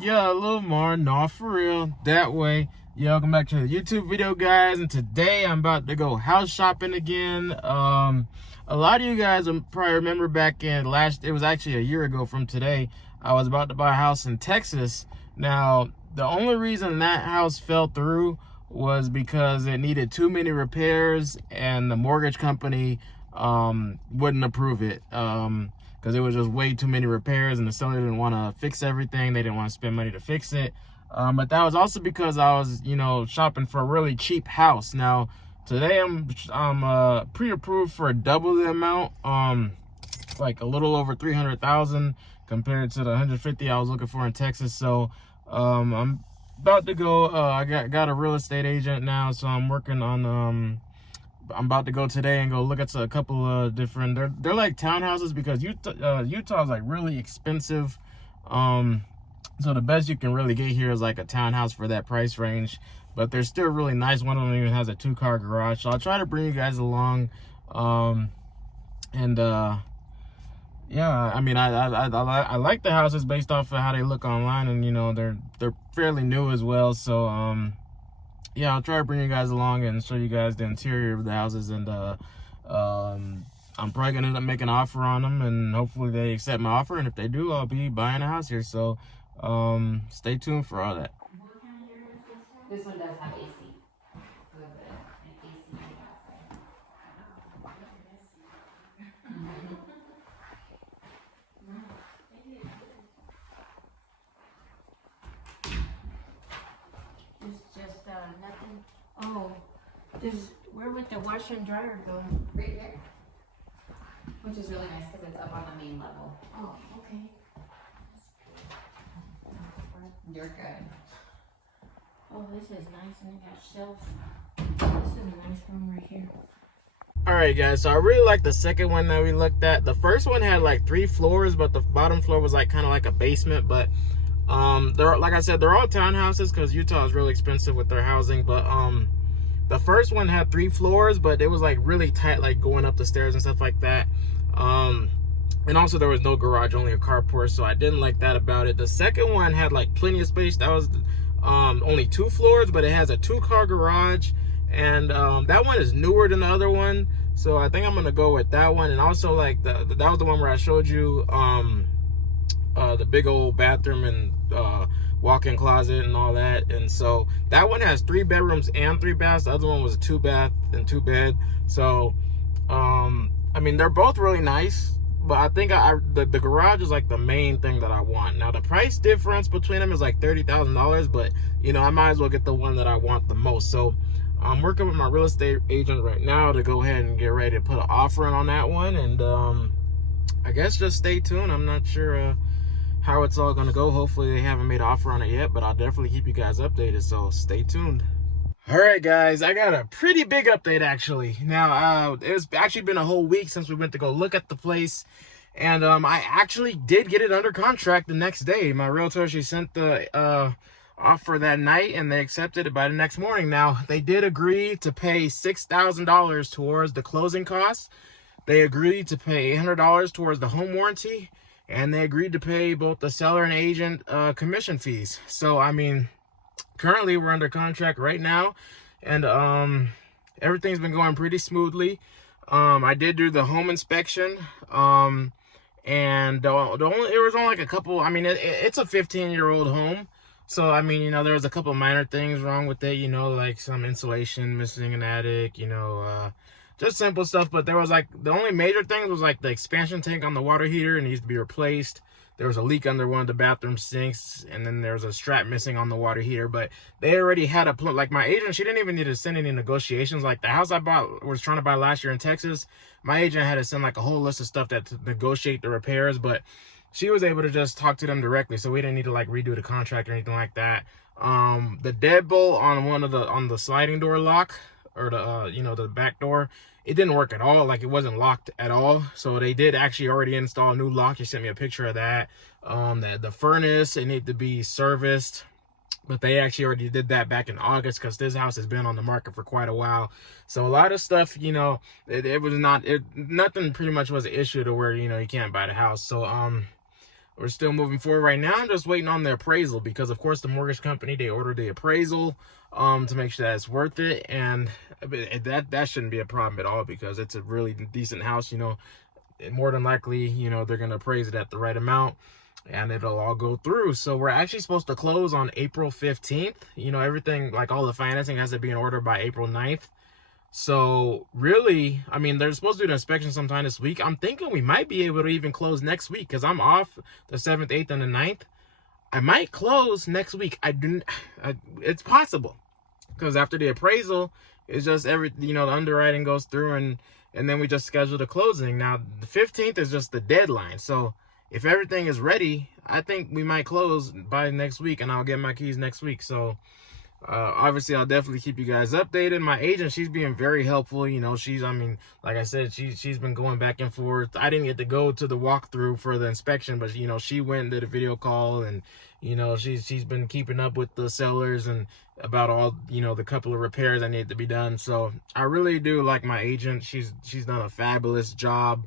Yeah, Lilmar, no, for real, that way. Yeah, welcome back to the YouTube video, guys. And today I'm about to go house shopping again. A lot of you guys probably remember back in it was actually a year ago from today, I was about to buy a house in Texas. Now, the only reason that house fell through was because it needed too many repairs and the mortgage company wouldn't approve it. Because it was just way too many repairs and the seller didn't want to fix everything. They didn't want to spend money to fix it. But that was also because I was, shopping for a really cheap house. Now, today I'm pre-approved for double the amount, like a little over 300,000 compared to the 150 I was looking for in Texas. So, I'm about to go. I got a real estate agent now, so I'm working on I'm about to go today and go look at a couple of different, they're like townhouses, because Utah is like really expensive. So the best you can really get here is like a townhouse for that price range, but they're still really nice. One of them even has a 2-car garage, so I'll try to bring you guys along. Yeah, I mean, I like the houses based off of how they look online, and they're fairly new as well. So yeah, I'll try to bring you guys along and show you guys the interior of the houses, and I'm probably gonna end up making an offer on them, and hopefully they accept my offer, and if they do, I'll be buying a house here. So stay tuned for all that. This one does have AC. It's just nothing. Oh, where would the washer and dryer go? Right there. Which is really nice because it's up on the main level. Oh, okay. You're good. Oh, this is nice, and it got shelves. This is a nice room right here. All right, guys, so I really like the second one that we looked at. The first one had like 3 floors, but the bottom floor was like kind of like a basement. But they're, like I said, they're all townhouses because Utah is really expensive with their housing. But the first one had 3 floors, but it was like really tight, like going up the stairs and stuff like that. And also there was no garage, only a carport, so I didn't like that about it. The second one had like plenty of space. That was only 2 floors, but it has a 2-car garage, and that one is newer than the other one, so I think I'm gonna go with that one. And also, like, that was the one where I showed you the big old bathroom and walk-in closet and all that. And so that one has 3 bedrooms and 3 baths. The other one was a 2-bath and 2-bed. So I mean, they're both really nice, but I think the garage is like the main thing that I want. Now, the price difference between them is like $30,000, but I might as well get the one that I want the most. So I'm working with my real estate agent right now to go ahead and get ready to put an offer in on that one. And I guess just stay tuned. I'm not sure how it's all gonna go. Hopefully they haven't made an offer on it yet, but I'll definitely keep you guys updated, so stay tuned. All right, guys, I got a pretty big update actually. Now, it's actually been a whole week since we went to go look at the place, and I actually did get it under contract the next day. My realtor, she sent the offer that night, and they accepted it by the next morning. Now, they did agree to pay $6,000 towards the closing costs. They agreed to pay $800 towards the home warranty, and they agreed to pay both the seller and agent commission fees. So, I mean, currently we're under contract right now, and everything's been going pretty smoothly. I did do the home inspection, and it was only like a couple. I mean, it's a 15-year-old home, so I mean, there was a couple minor things wrong with it, like some insulation missing an attic, just simple stuff. But there was like, the only major thing was like the expansion tank on the water heater, and it needs to be replaced. There was a leak under one of the bathroom sinks, and then there was a strap missing on the water heater. But they already had a like, my agent, she didn't even need to send any negotiations. Like the house I was trying to buy last year in Texas, my agent had to send like a whole list of stuff to negotiate the repairs, but she was able to just talk to them directly, so we didn't need to like redo the contract or anything like that. The deadbolt on the sliding door lock, or the back door, it didn't work at all. Like, it wasn't locked at all. So they did actually already install a new lock. She sent me a picture of that. The furnace, it needed to be serviced, but they actually already did that back in August, because this house has been on the market for quite a while. So a lot of stuff, it was nothing pretty much was an issue to where you can't buy the house. So we're still moving forward. Right now, I'm just waiting on the appraisal because, of course, the mortgage company, they ordered the appraisal to make sure that it's worth it. And that shouldn't be a problem at all because it's a really decent house, you know. More than likely, you know, they're going to appraise it at the right amount and it'll all go through. So we're actually supposed to close on April 15th. You know, everything, like all the financing has to be in order by April 9th. So really, I mean, they're supposed to do an inspection sometime this week. I'm thinking we might be able to even close next week because I'm off the 7th, 8th, and the 9th. I might close next week. It's possible because after the appraisal, it's just the underwriting goes through and then we just schedule the closing. Now, the 15th is just the deadline. So if everything is ready, I think we might close by next week and I'll get my keys next week. So obviously I'll definitely keep you guys updated. My agent, she's being very helpful. You know, I mean, like I said, she's been going back and forth. I didn't get to go to the walkthrough for the inspection, but you know, she went and did a video call, and you know, she's been keeping up with the sellers and about all, you know, the couple of repairs that need to be done. So I really do like my agent. She's done a fabulous job.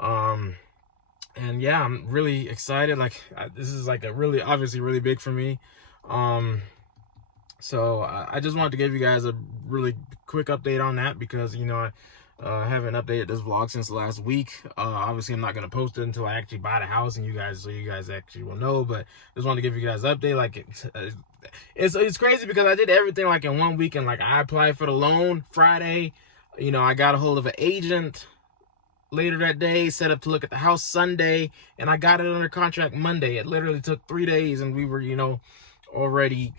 And yeah, I'm really excited. Like this is like obviously really big for me. So I just wanted to give you guys a really quick update on that because, you know, I haven't updated this vlog since last week. Obviously, I'm not going to post it until I actually buy the house and you guys actually will know. But just wanted to give you guys an update. Like, it's crazy because I did everything like in 1 week. And like I applied for the loan Friday. You know, I got a hold of an agent later that day, set up to look at the house Sunday. And I got it under contract Monday. It literally took 3 days and we were, you know, already...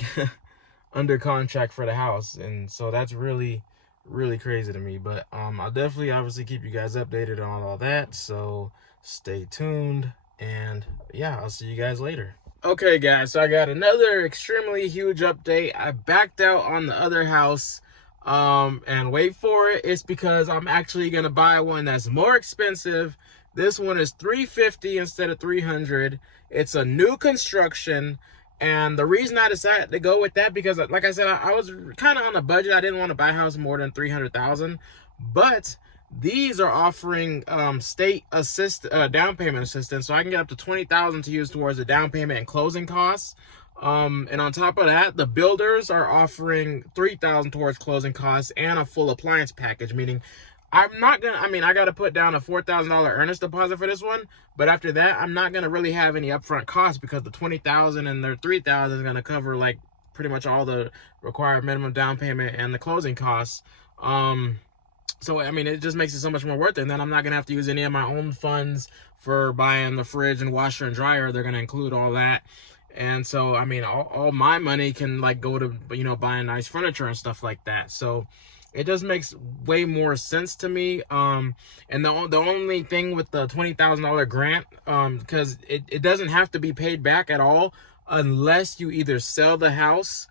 under contract for the house. And so that's really crazy to me. But I'll definitely obviously keep you guys updated on all that, so stay tuned. And yeah, I'll see you guys later. Okay guys, so I got another extremely huge update. I backed out on the other house, and wait for it, it's because I'm actually gonna buy one that's more expensive. This one is $350 instead of $300. It's a new construction. And the reason I decided to go with that, because like I said, I was kind of on a budget. I didn't want to buy a house more than $300,000, but these are offering state down payment assistance, so I can get up to $20,000 to use towards the down payment and closing costs. And on top of that, the builders are offering $3,000 towards closing costs and a full appliance package, meaning I got to put down a $4,000 earnest deposit for this one, but after that, I'm not going to really have any upfront costs because the $20,000 and their $3,000 is going to cover like pretty much all the required minimum down payment and the closing costs. So, I mean, it just makes it so much more worth it. And then I'm not going to have to use any of my own funds for buying the fridge and washer and dryer. They're going to include all that. And so, I mean, all my money can like go to, you know, buying nice furniture and stuff like that. So it just makes way more sense to me. And the only thing with the $20,000 grant, because it doesn't have to be paid back at all unless you either sell the house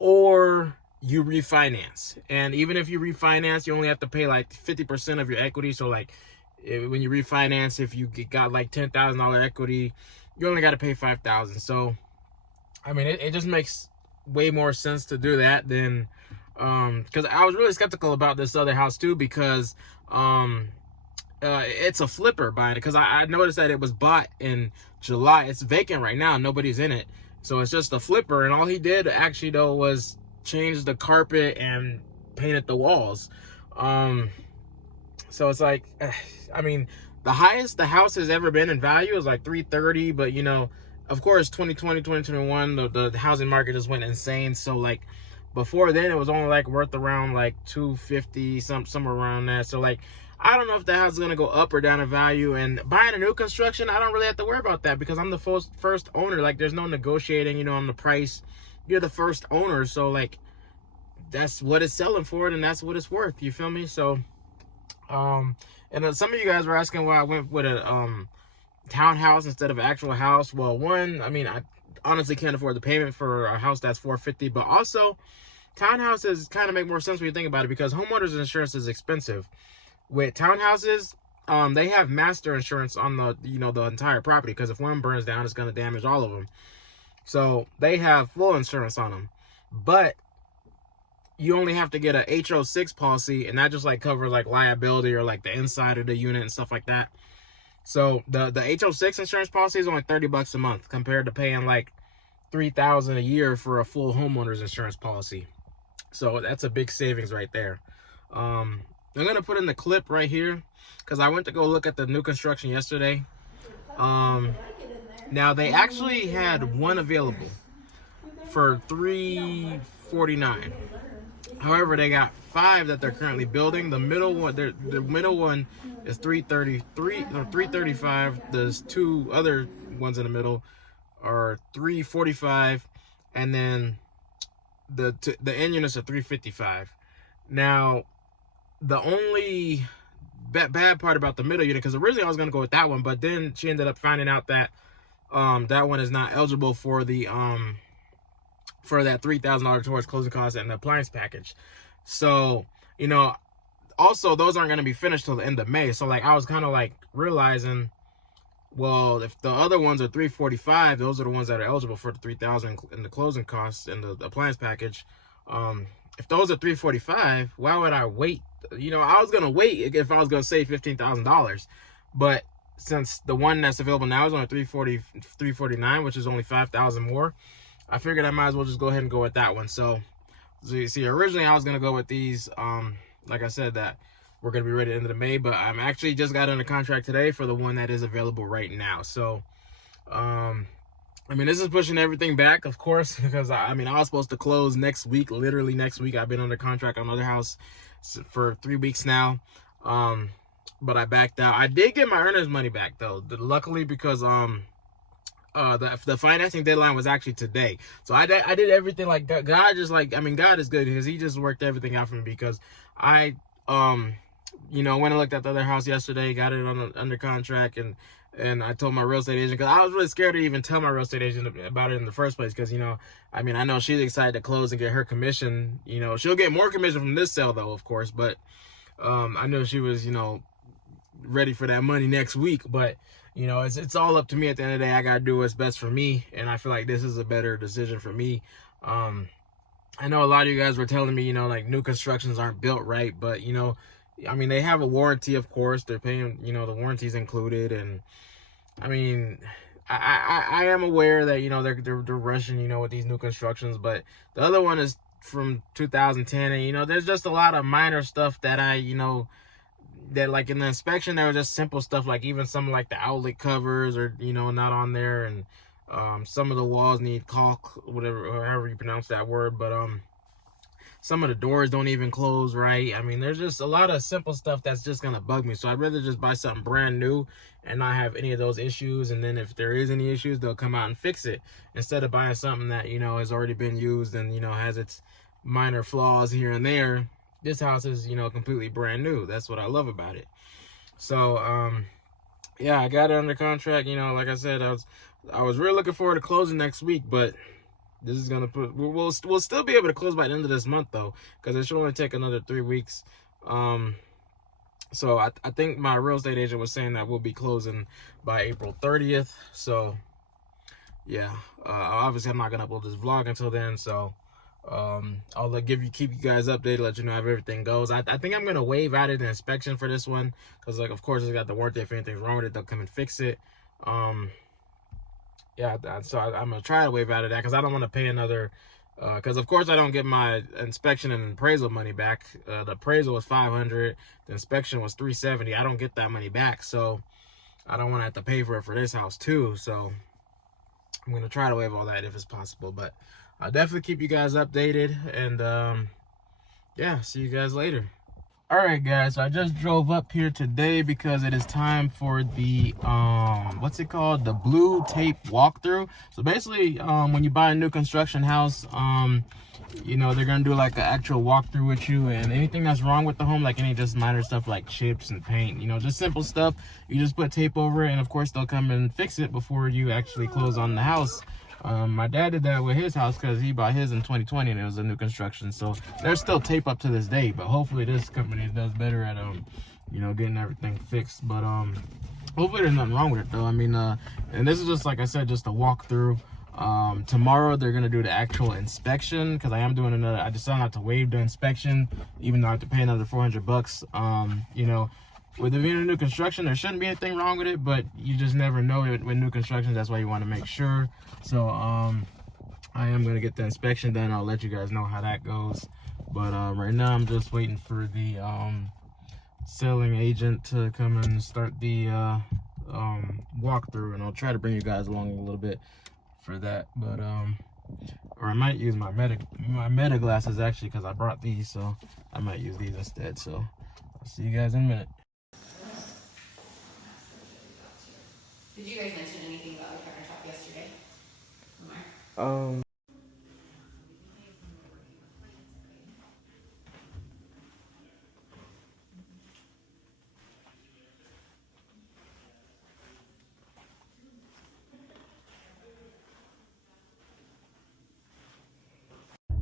or you refinance. And even if you refinance, you only have to pay like 50% of your equity. So like when you refinance, if you got like $10,000 equity, you only got to pay $5,000. So I mean, it just makes way more sense to do that than because I was really skeptical about this other house too, because it's a flipper buying it, because I noticed that it was bought in July. It's vacant right now, nobody's in it, so it's just a flipper. And all he did actually though was change the carpet and painted the walls. So it's like, I mean, the highest the house has ever been in value is like $330, but you know, of course 2020, 2021, the housing market just went insane. So like before then, it was only like worth around like $250, somewhere around that. So like, I don't know if the house is gonna go up or down in value. And buying a new construction, I don't really have to worry about that because I'm the first owner. Like, there's no negotiating, you know, on the price. You're the first owner, so like, that's what it's selling for, and that's what it's worth. You feel me? So, and then some of you guys were asking why I went with a townhouse instead of an actual house. Well, one, I mean, I honestly can't afford the payment for a house that's $450, but also townhouses kind of make more sense when you think about it, because homeowners insurance is expensive. With townhouses, they have master insurance on the, you know, the entire property, because if one burns down, it's going to damage all of them. So they have full insurance on them, but you only have to get a HO6 policy, and that just like covers like liability or like the inside of the unit and stuff like that. So the HO6 insurance policy is only $30 a month compared to paying like $3,000 a year for a full homeowner's insurance policy. So that's a big savings right there. I'm gonna put in the clip right here because I went to go look at the new construction yesterday. Now they actually had one available for $349. However, they got 5 that they're currently building. The middle one, the middle one is $333 or $335. There's 2 other ones in the middle are $345, and then the end units are $355. Now, the only bad part about the middle unit, because originally I was gonna go with that one, but then she ended up finding out that that one is not eligible for the for that $3,000 towards closing costs and the appliance package. So, you know, also those aren't going to be finished till the end of May. So like I was kind of like realizing, well, if the other ones are $345, those are the ones that are eligible for the $3,000 in the closing costs and the appliance package. If those are $345, why would I wait? You know, I was going to wait if I was going to save $15,000, but since the one that's available now is only $349, which is only $5,000 more, I figured I might as well just go ahead and go with that one. So you see, originally I was going to go with these, like I said, that we're going to be ready at the end of May, but I'm actually just got under contract today for the one that is available right now. So, I mean, this is pushing everything back, of course, because I mean, I was supposed to close next week, literally next week. I've been under contract on another house for 3 weeks now, but I backed out. I did get my earnest money back though, luckily, because the financing deadline was actually today. So I did everything, like God just, like, I mean, God is good because he just worked everything out for me, because I you know, when I looked at the other house yesterday, got it under contract, and I told my real estate agent, because I was really scared to even tell my real estate agent about it in the first place, because, you know, I mean, I know she's excited to close and get her commission. You know, she'll get more commission from this sale though, of course, but I know she was, you know, ready for that money next week. But you know, it's all up to me at the end of the day. I gotta do what's best for me, and I feel like this is a better decision for me. I know a lot of you guys were telling me, you know, like new constructions aren't built right, but you know, I mean, they have a warranty, of course. They're paying, you know, the warranty's included, and I mean, I am aware that, you know, they're rushing, you know, with these new constructions, but the other one is from 2010, and you know, there's just a lot of minor stuff that you know, that like in the inspection there was just simple stuff, like even some like the outlet covers or, you know, not on there, and some of the walls need caulk, whatever, or however you pronounce that word, but some of the doors don't even close right. I mean, there's just a lot of simple stuff that's just gonna bug me. So I'd rather just buy something brand new and not have any of those issues, and then if there is any issues, they'll come out and fix it, instead of buying something that, you know, has already been used and, you know, has its minor flaws here and there. This house is, you know, completely brand new. That's what I love about it. So yeah, I got it under contract. You know, like I said, I was really looking forward to closing next week, but this is gonna put, we'll still be able to close by the end of this month though, because it should only take another 3 weeks. So I think my real estate agent was saying that we'll be closing by April 30th. So yeah, obviously I'm not gonna upload this vlog until then, so I'll keep you guys updated, let you know how everything goes. I think I'm gonna waive out an inspection for this one, because like, of course, it's got the warranty. If anything's wrong with it, they'll come and fix it. Yeah, so I'm gonna try to waive out of that, because I don't want to pay another, because of course I don't get my inspection and appraisal money back. The appraisal was $500, the inspection was $370. I don't get that money back, so I don't want to have to pay for it for this house too. So I'm gonna try to waive all that if it's possible, but I'll definitely keep you guys updated, and yeah, see you guys later. All right, guys, so I just drove up here today because it is time for the what's it called, the blue tape walkthrough. So basically, when you buy a new construction house, you know, they're gonna do like an actual walkthrough with you, and anything that's wrong with the home, like any just minor stuff like chips and paint, you know, just simple stuff, you just put tape over it, and of course they'll come and fix it before you actually close on the house. My dad did that with his house because he bought his in 2020 and it was a new construction. So there's still tape up to this day, but hopefully this company does better at you know, getting everything fixed. But hopefully there's nothing wrong with it though. I mean, and this is just, like I said, just a walkthrough. Tomorrow they're gonna do the actual inspection, because I am doing I decided not to waive the inspection, even though I have to pay another $400. You know, with it being a new construction, there shouldn't be anything wrong with it, but you just never know with new construction. That's why you want to make sure. So I am gonna get the inspection done. I'll let you guys know how that goes. But right now I'm just waiting for the selling agent to come and start the walkthrough, and I'll try to bring you guys along a little bit for that. But or I might use my meta glasses actually, because I brought these, so I might use these instead. So I'll see you guys in a minute. Did you guys mention anything about the countertop yesterday, Lilmar?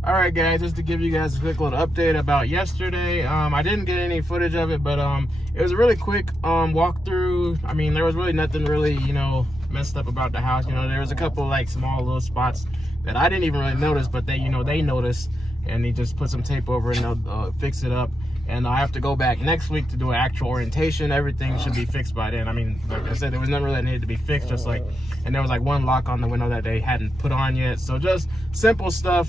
All right, guys, just to give you guys a quick little update about yesterday. I didn't get any footage of it, but it was a really quick walkthrough. I mean, there was really nothing really, you know, messed up about the house. You know, there was a couple like small little spots that I didn't even really notice, but they, you know, they noticed, and they just put some tape over it and they'll fix it up. And I have to go back next week to do an actual orientation. Everything should be fixed by then. I mean, like I said, there was nothing really that needed to be fixed, just like, and there was like one lock on the window that they hadn't put on yet. So just simple stuff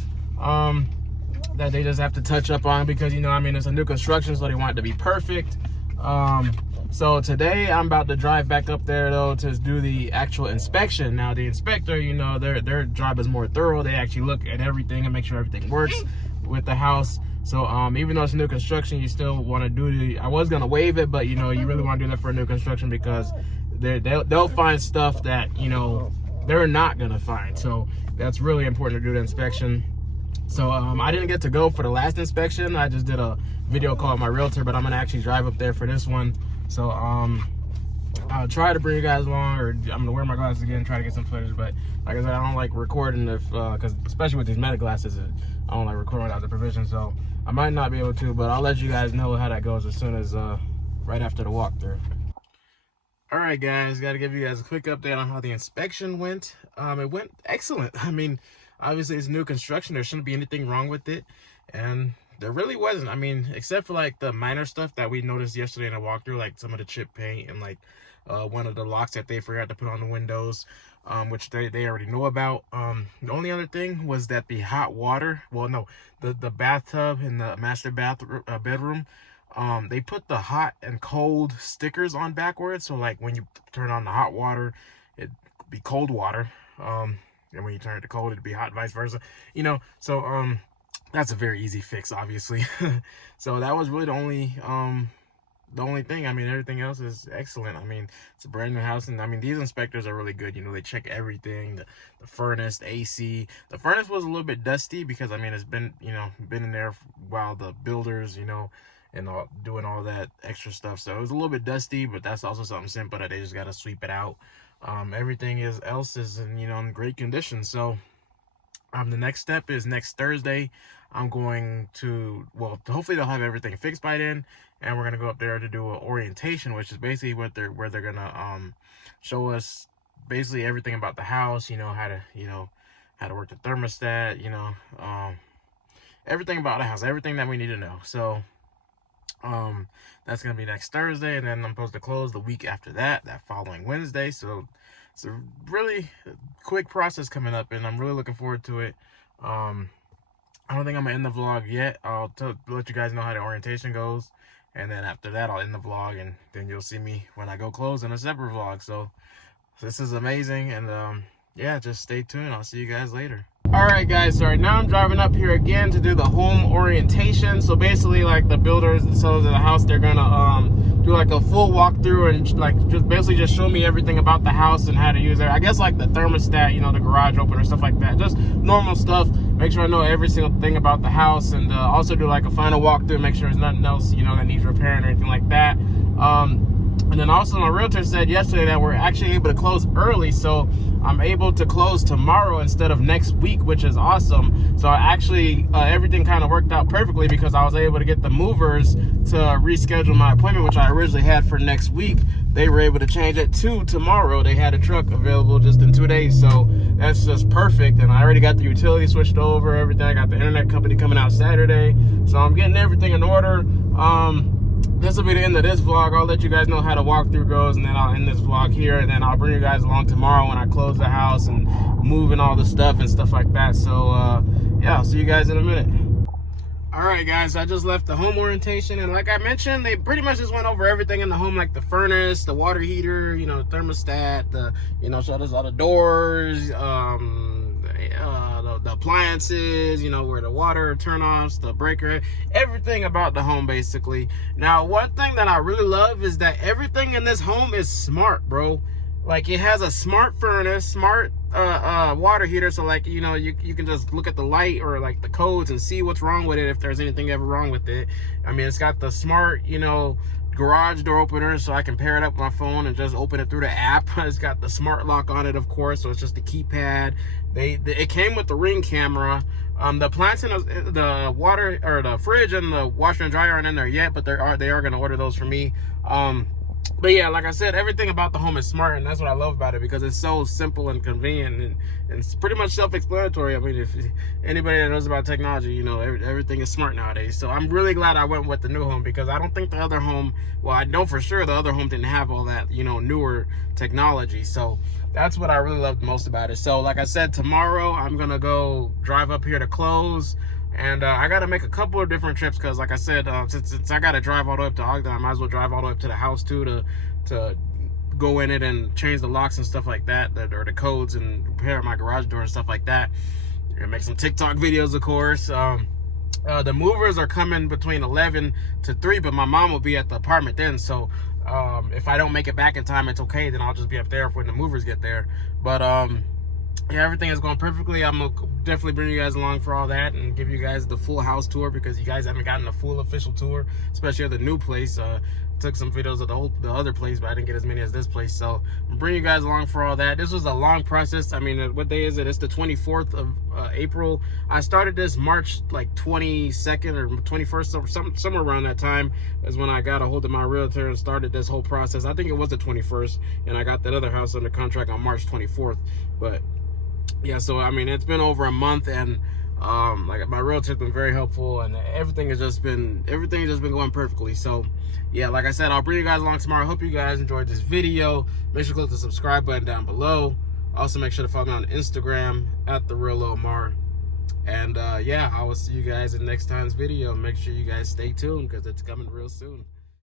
that they just have to touch up on, because, you know, I mean, it's a new construction, so they want it to be perfect. So today I'm about to drive back up there though to do the actual inspection. Now the inspector, you know, their job is more thorough. They actually look at everything and make sure everything works with the house. So even though it's new construction, you still want to do the, I was gonna waive it, but you know, you really want to do that for a new construction, because they'll find stuff that, you know, they're not gonna find. So that's really important to do the inspection. So I didn't get to go for the last inspection. I just did a video call with my realtor, but I'm gonna actually drive up there for this one. So I'll try to bring you guys along, or I'm gonna wear my glasses again and try to get some footage. But like I said, I don't like recording if because especially with these meta glasses, I don't like recording without the provision. So I might not be able to, but I'll let you guys know how that goes as soon as right after the walkthrough. All right, guys, got to give you guys a quick update on how the inspection went. It went excellent. I mean, obviously it's new construction, there shouldn't be anything wrong with it, and there really wasn't. I mean, except for like the minor stuff that we noticed yesterday in the walkthrough, like some of the chip paint and like one of the locks that they forgot to put on the windows, which they already know about. The only other thing was that the hot water, well, no, the bathtub in the master bedroom, they put the hot and cold stickers on backwards. So like when you turn on the hot water, it'd be cold water. And when you turn it to cold, it'd be hot, vice versa. You know, so that's a very easy fix, obviously. So that was really the only thing. I mean, everything else is excellent. I mean, it's a brand new house, and I mean, these inspectors are really good. You know, they check everything, the furnace, the AC. The furnace was a little bit dusty because, I mean, it's been, you know, been in there while the builders, you know, and doing all that extra stuff. So it was a little bit dusty, but that's also something simple that they just got to sweep it out. Everything else is in, you know, in great condition. So the next step is next Thursday. I'm going to, well, hopefully they'll have everything fixed by then, and we're gonna go up there to do an orientation, which is basically where they're gonna show us basically everything about the house. You know, how to work the thermostat. You know, everything about the house, everything that we need to know. So that's gonna be next Thursday, and then I'm supposed to close the week after that following Wednesday. So it's a really quick process coming up, and I'm really looking forward to it. I don't think I'm gonna end the vlog yet. I'll let you guys know how the orientation goes, and then after that I'll end the vlog, and then you'll see me when I go close in a separate vlog. So this is amazing, and yeah, just stay tuned. I'll see you guys later. All right, guys, so right now I'm driving up here again to do the home orientation. So basically, like, the builders and sellers of the house, they're gonna do like a full walkthrough and like just show me everything about the house and how to use it. I guess like the thermostat, you know, the garage opener, stuff like that, just normal stuff. Make sure I know every single thing about the house, and also do like a final walkthrough, make sure there's nothing else, you know, that needs repairing or anything like that. And then also my realtor said yesterday that we're actually able to close early, so I'm able to close tomorrow instead of next week, which is awesome. So I actually, everything kind of worked out perfectly, because I was able to get the movers to reschedule my appointment, which I originally had for next week. They were able to change it to tomorrow. They had a truck available just in 2 days, so that's just perfect. And I already got the utility switched over, everything. I got the internet company coming out Saturday, so I'm getting everything in order. this will be the end of this vlog. I'll let you guys know how the walkthrough goes, and then I'll end this vlog here, and then I'll bring you guys along tomorrow when I close the house and moving all the stuff and stuff like that. So yeah, I'll see you guys in a minute. All right, guys, I just left the home orientation, and like I mentioned, they pretty much just went over everything in the home, like the furnace, the water heater, you know, thermostat, the, you know, shut us all the doors, the appliances, you know, where the water turn-offs, the breaker, everything about the home, basically. Now, one thing that I really love is that everything in this home is smart, bro. Like, it has a smart furnace, smart water heater, so like, you know, you can just look at the light or like the codes and see what's wrong with it, if there's anything ever wrong with it. I mean, it's got the smart, you know, garage door opener, so I can pair it up with my phone and just open it through the app. It's got the smart lock on it, of course, so it's just the keypad. It came with the Ring camera. The plants in the water, or the fridge and the washer and dryer aren't in there yet, but they are going to order those for me. But yeah, like I said, everything about the home is smart, and that's what I love about it, because it's so simple and convenient, and it's pretty much self-explanatory. I mean, if anybody that knows about technology, you know, everything is smart nowadays. So I'm really glad I went with the new home, because I don't think the other home, well, I know for sure the other home didn't have all that, you know, newer technology. So that's what I really loved most about it. So like I said, tomorrow I'm gonna go drive up here to close. And I got to make a couple of different trips, because like I said, since I got to drive all the way up to Ogden, I might as well drive all the way up to the house too, to go in it and change the locks and stuff like that, or the codes, and repair my garage door and stuff like that, and make some TikTok videos, of course. The movers are coming between 11 to 3, but my mom will be at the apartment then, so if I don't make it back in time, it's okay. Then I'll just be up there when the movers get there. But yeah, everything is going perfectly. I'm gonna definitely bring you guys along for all that and give you guys the full house tour, because you guys haven't gotten a full official tour, especially of the new place. Took some videos of the other place, but I didn't get as many as this place. So I'm bringing you guys along for all that. This was a long process. I mean, what day is it? It's the 24th of April. I started this March like 22nd or 21st, or somewhere around that time is when I got a hold of my realtor and started this whole process. I think it was the 21st, and I got that other house under contract on March 24th. But yeah, so I mean, it's been over a month, and like my realtor's been very helpful, and everything has just been going perfectly. So yeah, like I said, I'll bring you guys along tomorrow. I hope you guys enjoyed this video. Make sure to click the subscribe button down below. Also, make sure to follow me on Instagram at @TheRealLilmar. And yeah, I will see you guys in next time's video. Make sure you guys stay tuned, because it's coming real soon.